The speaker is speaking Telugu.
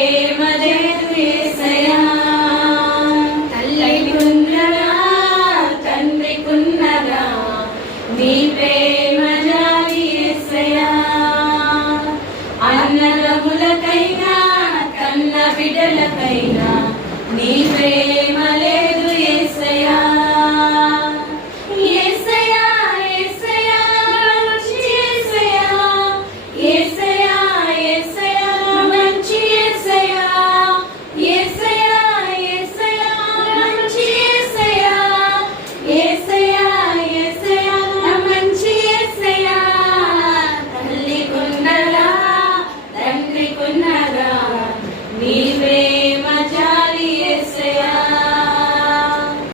ప్రేమ లేదు యేసయ్యా. తల్లికున్నదా తండ్రికున్నదా నీ ప్రేమ జాలి యేసయ్యా. అన్నదమ్ములకైనా కన్న బిడ్డలకైనా నీ ప్రేమ